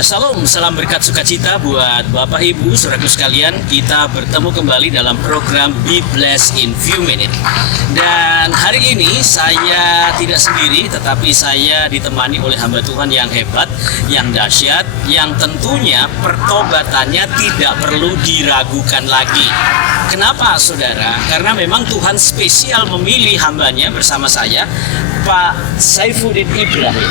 Ya, salam, salam berkat sukacita buat Bapak Ibu, saudaraku sekalian. Kita bertemu kembali dalam program Be Blessed in Few Minutes. Dan hari ini saya tidak sendiri, tetapi saya ditemani oleh hamba Tuhan yang hebat, yang dahsyat, yang tentunya pertobatannya tidak perlu diragukan lagi. Kenapa, saudara? Karena memang Tuhan spesial memilih hambanya bersama saya, Pak Saifuddin Ibrahim,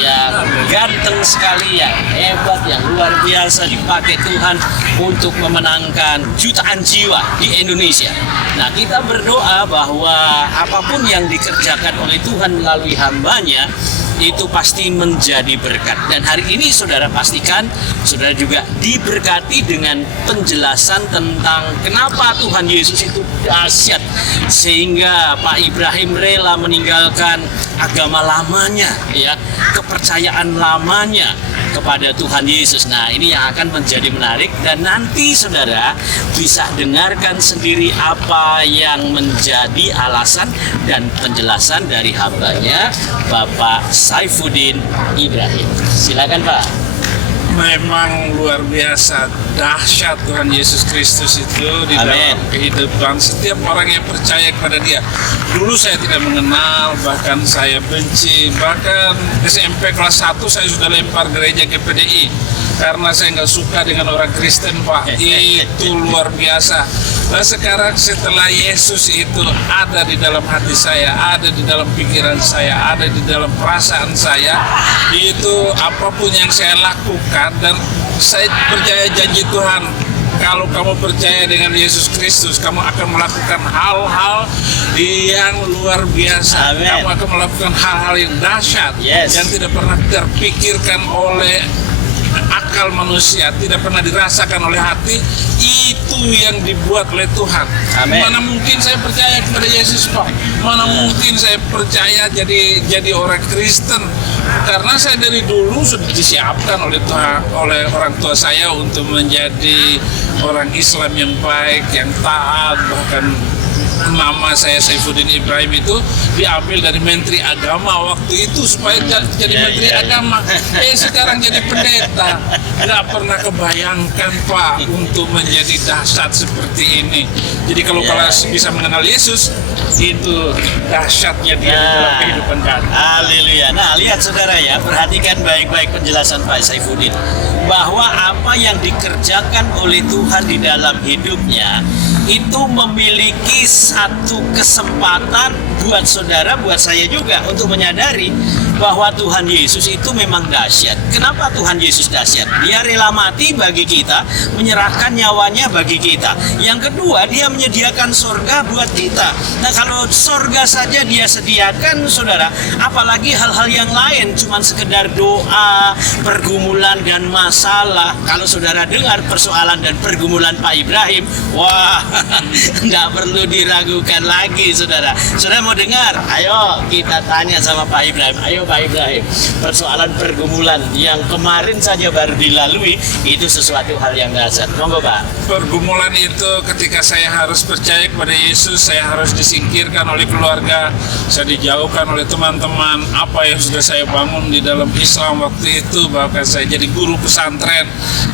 yang ganteng sekali, yang hebat, yang luar biasa, dipakai Tuhan untuk memenangkan jutaan jiwa di Indonesia. Nah, kita berdoa bahwa apapun yang dikerjakan oleh Tuhan melalui hambanya itu pasti menjadi berkat. Dan hari ini saudara pastikan saudara juga diberkati dengan penjelasan tentang kenapa Tuhan Yesus itu dahsyat sehingga Pak Ibrahim rela meninggalkan agama lamanya, ya, kepercayaan lamanya kepada Tuhan Yesus. Nah, ini yang akan menjadi menarik, dan nanti saudara bisa dengarkan sendiri apa yang menjadi alasan dan penjelasan dari hambanya Bapak Saifuddin Ibrahim. Silakan, Pak. Memang luar biasa dahsyat Tuhan Yesus Kristus itu di dalam kehidupan setiap orang yang percaya kepada Dia. Dulu saya tidak mengenal, bahkan saya benci, bahkan SMP kelas 1 saya sudah lempar gereja GPDI karena saya nggak suka dengan orang Kristen, Pak. Itu luar biasa. Nah, sekarang setelah Yesus itu ada di dalam hati saya, ada di dalam pikiran saya, ada di dalam perasaan saya, itu apapun yang saya lakukan, dan saya percaya janji Tuhan, kalau kamu percaya dengan Yesus Kristus, kamu akan melakukan hal-hal yang luar biasa. Amen. Kamu akan melakukan hal-hal yang dahsyat, yang tidak pernah terpikirkan oleh akal manusia, tidak pernah dirasakan oleh hati. Itu yang dibuat oleh Tuhan. Amen. Mana mungkin saya percaya kepada Yesus, Pak? Mana mungkin saya percaya jadi orang Kristen? Karena saya dari dulu sudah disiapkan oleh Tuhan, oleh orang tua saya untuk menjadi orang Islam yang baik, yang taat. Bahkan nama saya Saifuddin Ibrahim itu diambil dari Menteri Agama waktu itu supaya jadi Menteri Agama. Sekarang jadi pendeta. Nggak pernah kebayangkan, Pak, untuk menjadi dahsyat seperti ini. Jadi kalau bisa mengenal Yesus, itu dahsyatnya dia di dalam kehidupan kami. Haleluya. Nah, lihat saudara ya, perhatikan baik-baik penjelasan Pak Saifuddin, bahwa apa yang dikerjakan oleh Tuhan di dalam hidupnya itu memiliki satu kesempatan buat saudara, buat saya juga, untuk menyadari bahwa Tuhan Yesus itu memang dahsyat. Kenapa Tuhan Yesus dahsyat? Dia rela mati bagi kita, menyerahkan nyawanya bagi kita. Yang kedua, Dia menyediakan surga buat kita. Nah, kalau surga saja Dia sediakan, saudara, apalagi hal-hal yang lain, cuman sekedar doa, pergumulan dan masalah. Kalau saudara dengar persoalan dan pergumulan Pak Ibrahim, wah, nggak perlu diragukan lagi, saudara. Saudara mau dengar? Ayo kita tanya sama Pak Ibrahim. Ayo Pak Ibrahim, persoalan pergumulan yang kemarin saja baru dilalui itu sesuatu hal yang dahsyat. Monggo, Pak. Pergumulan itu ketika saya harus percaya kepada Yesus, saya harus disingkirkan oleh keluarga, saya dijauhkan oleh teman-teman. Apa yang sudah saya bangun di dalam Islam waktu itu, bahkan saya jadi guru pesantren,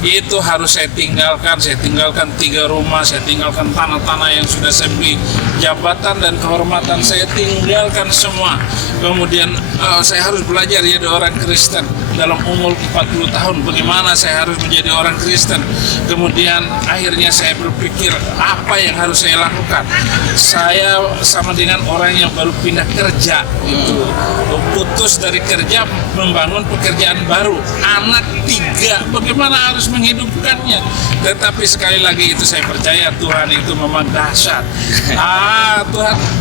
itu harus saya tinggalkan. Saya tinggalkan 3 rumah, saya tinggalkan tanah-tanah yang sudah saya beli, jabatan dan kehormatan saya tinggalkan semua. Kemudian saya harus belajar jadi orang Kristen. Dalam umur 40 tahun, bagaimana saya harus menjadi orang Kristen. Kemudian akhirnya saya berpikir, apa yang harus saya lakukan? Saya sama dengan orang yang baru pindah kerja, itu putus dari kerja, membangun pekerjaan baru, anak 3, bagaimana harus menghidupkannya. Tetapi sekali lagi itu saya percaya Tuhan itu memang dahsyat.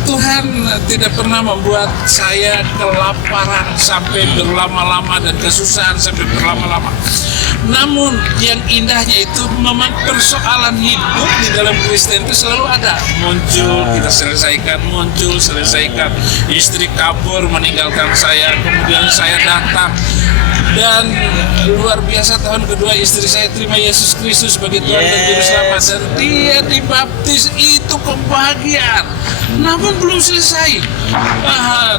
Tuhan tidak pernah membuat saya kelaparan sampai berlama-lama dan kesusahan sampai berlama-lama. Namun yang indahnya itu memang persoalan hidup di dalam Kristen itu selalu ada. Muncul, kita selesaikan, muncul, selesaikan. Istri kabur, meninggalkan saya, kemudian saya datang. Dan luar biasa, tahun kedua istri saya terima Yesus Kristus sebagai Tuhan dan Juru Selamat, dan dia dibaptis. Itu kebahagiaan. Namun belum selesai.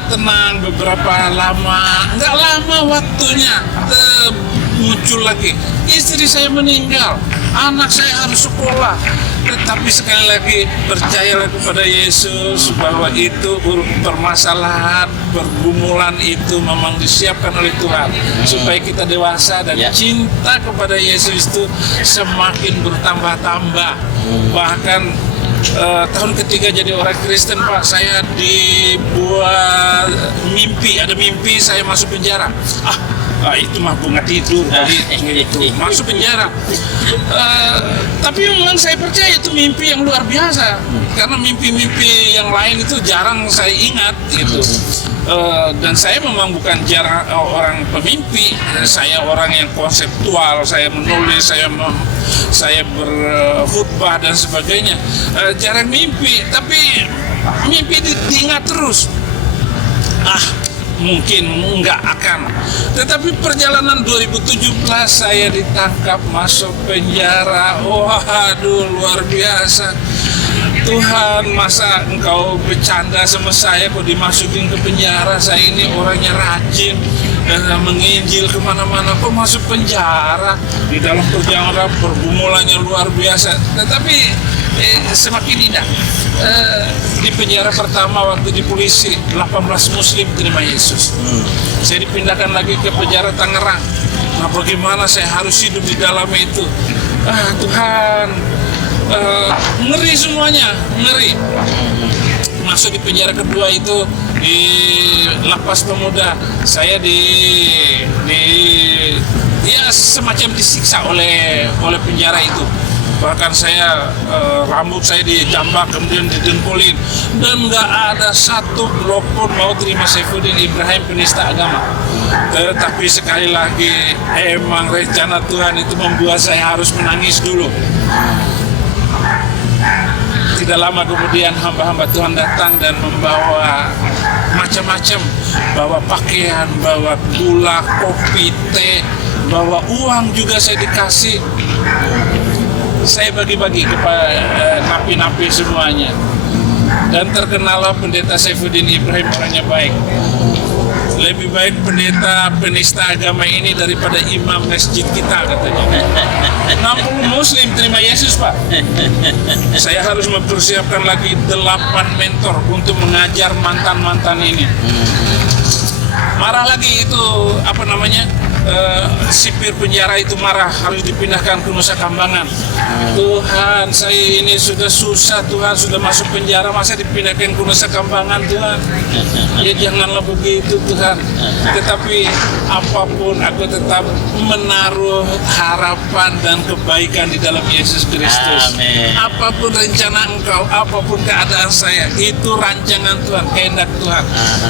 Tenang beberapa lama, nggak lama waktunya. muncul lagi, istri saya meninggal, anak saya harus sekolah. Tetapi sekali lagi percayalah kepada Yesus bahwa itu permasalahan, pergumulan itu memang disiapkan oleh Tuhan supaya kita dewasa dan cinta kepada Yesus itu semakin bertambah-tambah. Bahkan tahun ketiga jadi orang Kristen, Pak, saya dibuat ada mimpi saya masuk penjara. Itu mah bunga tidur kali itu masuk penjara. Tapi memang saya percaya itu mimpi yang luar biasa, karena mimpi-mimpi yang lain itu jarang saya ingat gitu. Dan saya memang bukan jarang orang pemimpi, saya orang yang konseptual, saya menulis, saya berkhutbah dan sebagainya. Jarang mimpi, tapi mimpi diingat terus. Mungkin nggak akan. Tetapi perjalanan 2017 saya ditangkap, masuk penjara. Waduh, luar biasa. Tuhan, masa engkau bercanda sama saya kok dimasukin ke penjara? Saya ini orangnya rajin dan menginjil kemana-mana, kok masuk penjara? Di dalam perjalanan pergumulannya luar biasa. Tetapi semakin indah. Di penjara pertama waktu di polisi 18 muslim terima Yesus. Saya dipindahkan lagi ke penjara Tangerang. Nah, bagaimana saya harus hidup di dalam itu? Tuhan, ngeri semuanya, ngeri. Masuk di penjara kedua itu di Lapas Pemuda, saya semacam disiksa oleh penjara itu. Bahkan saya rambut saya dijambak, kemudian didengkulin, dan nggak ada satu blok pun mau terima Saifuddin Ibrahim penista agama. Tetapi sekali lagi emang rencana Tuhan itu membuat saya harus menangis dulu. Tidak lama kemudian hamba-hamba Tuhan datang dan membawa macam-macam, bawa pakaian, bawa gula, kopi, teh, bawa uang juga saya dikasih. Saya bagi-bagi kepada napi-napi semuanya. Dan terkenallah pendeta Saifuddin Ibrahim orangnya baik. Lebih baik pendeta penista agama ini daripada imam masjid kita, katanya. 60 muslim terima Yesus, Pak. Saya harus mempersiapkan lagi 8 mentor untuk mengajar mantan-mantan ini. Marah lagi itu, sipir penjara itu marah, harus dipindahkan ke Nusa Kambangan. Tuhan, saya ini sudah susah, Tuhan, sudah masuk penjara, masa dipindahkan ke Nusa Kambangan, Tuhan? Ya janganlah begitu, Tuhan. Tetapi apapun, aku tetap menaruh harapan dan kebaikan di dalam Yesus Kristus. Amin. Apapun rencana Engkau, apapun keadaan saya, itu rancangan Tuhan, kehendak Tuhan.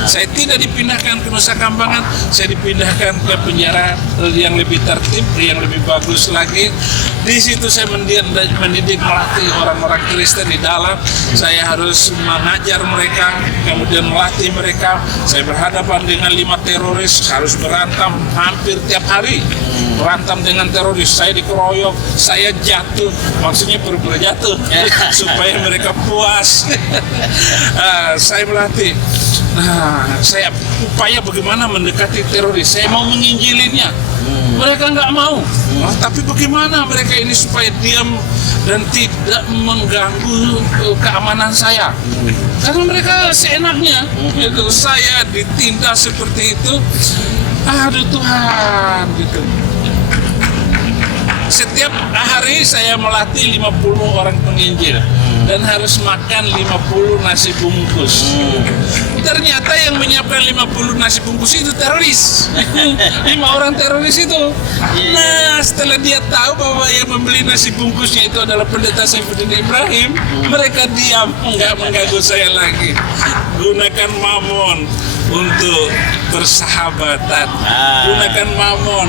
Saya tidak dipindahkan ke Nusa Kambangan, saya dipindahkan ke penjara yang lebih tertib, yang lebih bagus lagi. Di situ saya mendidik, melatih orang-orang Kristen di dalam. Saya harus mengajar mereka, kemudian melatih mereka. Saya berhadapan dengan 5 teroris, harus berantem hampir tiap hari. Berantem dengan teroris, saya dikeroyok, saya jatuh, maksudnya pura-pura jatuh supaya mereka puas. Saya melatih. Saya upaya bagaimana mendekati teroris. Saya mau menginjilinnya, mereka nggak mau. Tapi bagaimana mereka ini supaya diam dan tidak mengganggu keamanan saya? Karena mereka seenaknya, gitu. Saya ditindas seperti itu. Aduh Tuhan, gitu. Setiap hari saya melatih 50 orang penginjil dan harus makan 50 nasi bungkus. Ternyata yang menyiapkan 50 nasi bungkus itu teroris. 5 orang teroris itu. Nah, setelah dia tahu bahwa yang membeli nasi bungkusnya itu adalah pendeta Saifuddin Ibrahim, mereka diam, nggak mengganggu saya lagi. Gunakan mamon untuk persahabatan, gunakan mamon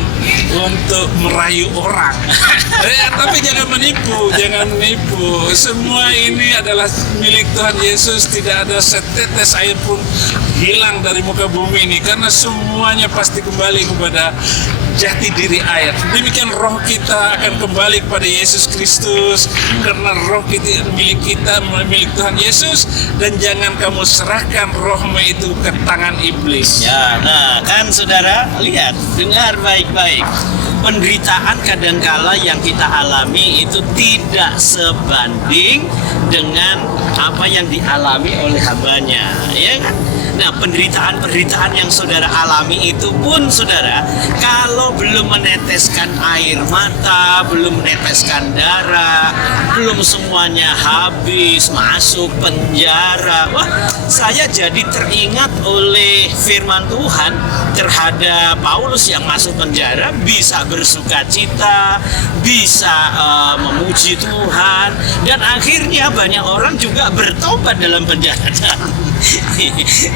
untuk merayu orang. Tapi jangan menipu, jangan menipu. Semua ini adalah milik Tuhan Yesus. Tidak ada setetes air pun hilang dari muka bumi ini, karena semuanya pasti kembali kepada jati diri air. Demikian roh kita akan kembali kepada Yesus Kristus, karena roh kita milik Tuhan Yesus. Dan jangan kamu serahkan rohmu itu ke tangan iblis. Ya, nah kan saudara, lihat, dengar baik-baik. Penderitaan kadangkala yang kita alami itu tidak sebanding dengan apa yang dialami oleh hambanya, ya kan? Nah, penderitaan-penderitaan yang saudara alami itu pun, saudara, kalau belum meneteskan air mata, belum meneteskan darah, belum semuanya habis, masuk penjara. Wah, saya jadi teringat oleh firman Tuhan terhadap Paulus yang masuk penjara, bisa bersuka cita, bisa memuji Tuhan, dan akhirnya banyak orang juga bertobat dalam penjara.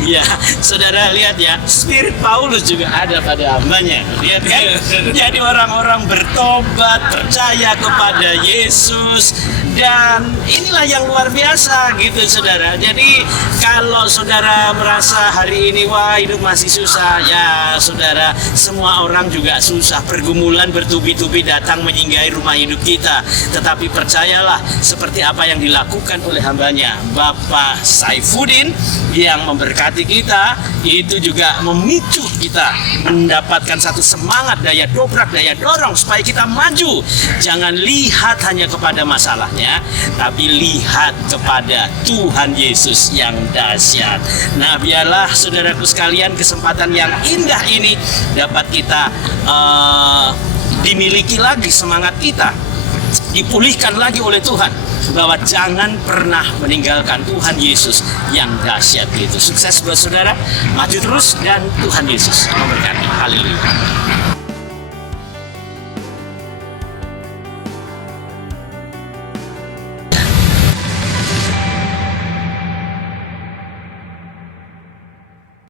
Ya, saudara lihat ya, spirit Paulus juga ada pada hambanya, lihat kan? Jadi orang-orang bertobat, percaya kepada Yesus, dan inilah yang luar biasa gitu, saudara. Jadi kalau saudara merasa hari ini wah hidup masih susah, ya saudara, semua orang juga susah. Pergumulan bertubi-tubi datang menyinggahi rumah hidup kita, tetapi percayalah, seperti apa yang dilakukan oleh hambanya Bapak Saifuddin yang memberkati kita, itu juga memicu kita mendapatkan satu semangat, daya dobrak, daya dorong supaya kita maju. Jangan lihat hanya kepada masalahnya, tapi lihat kepada Tuhan Yesus yang dahsyat. Nah, biarlah saudaraku sekalian, kesempatan yang indah ini dapat kita dimiliki lagi, semangat kita dipulihkan lagi oleh Tuhan, bahwa jangan pernah meninggalkan Tuhan Yesus yang dahsyat itu. Sukses buat saudara, maju terus, dan Tuhan Yesus memberkati. Haleluya.